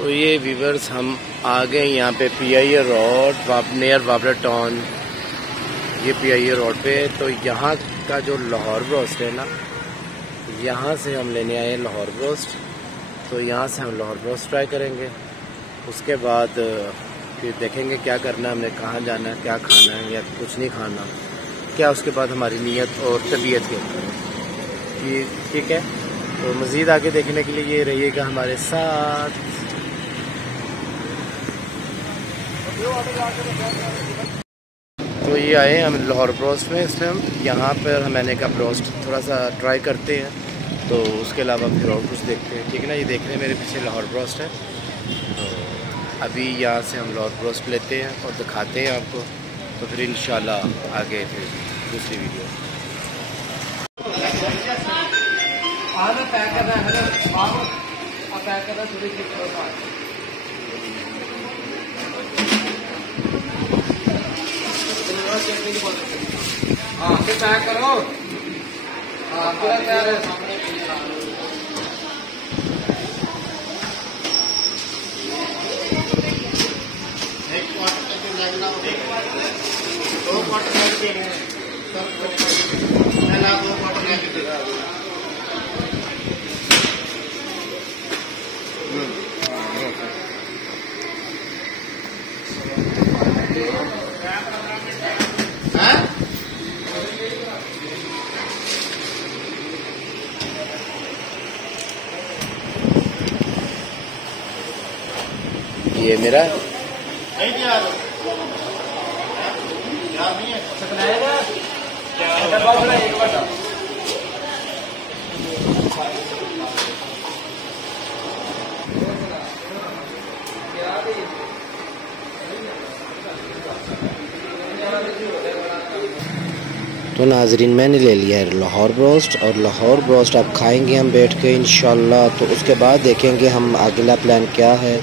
तो ये व्यूअर्स हम आ गए यहाँ पे PIA road near Babra town. ये PIA रोड पे। तो यहाँ का जो लाहौर ब्रोस्ट है ना, यहाँ से हम लेने आए हैं लाहौर ब्रोस्ट। तो यहाँ से हम लाहौर ब्रोस्ट ट्राई करेंगे। उसके बाद फिर देखेंगे क्या करना है, हमने कहाँ जाना है, क्या खाना है या कुछ नहीं खाना, क्या उसके बाद हमारी नीयत और तबीयत के ऊपर ये ठीक है। तो मज़ीद आगे देखने के लिए ये रहिएगा हमारे साथ। तो ये आए हम लाहौर ब्रोस्ट में इस टाइम। यहाँ पर मैंने कहा ब्रोस्ट थोड़ा सा ट्राई करते हैं, तो उसके अलावा फिर और कुछ देखते हैं, ठीक है ना। ये देख रहे हैं मेरे पीछे लाहौर ब्रोस्ट है। तो अभी यहाँ से हम लाहौर ब्रोस्ट लेते हैं और दिखाते हैं आपको। तो फिर इंशाल्लाह आगे फिर दूसरी वीडियो। पैक करो। पूरा तैयार है सामने। एक क्वार्टर लगना, दो क्वार्टर लग गए हैं सब। पहला दो क्वार्टर लग गए। ये मेरा तो नाजरीन मैंने ले लिया है लाहौर ब्रोस्ट। और लाहौर ब्रोस्ट आप खाएंगे हम बैठ के इंशाल्लाह। तो उसके बाद देखेंगे हम अगला प्लान क्या है।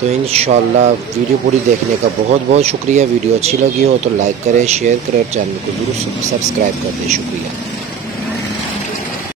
तो इंशाल्लाह वीडियो पूरी देखने का बहुत बहुत शुक्रिया। वीडियो अच्छी लगी हो तो लाइक करें, शेयर करें, चैनल को जरूर सब्सक्राइब कर दें। शुक्रिया।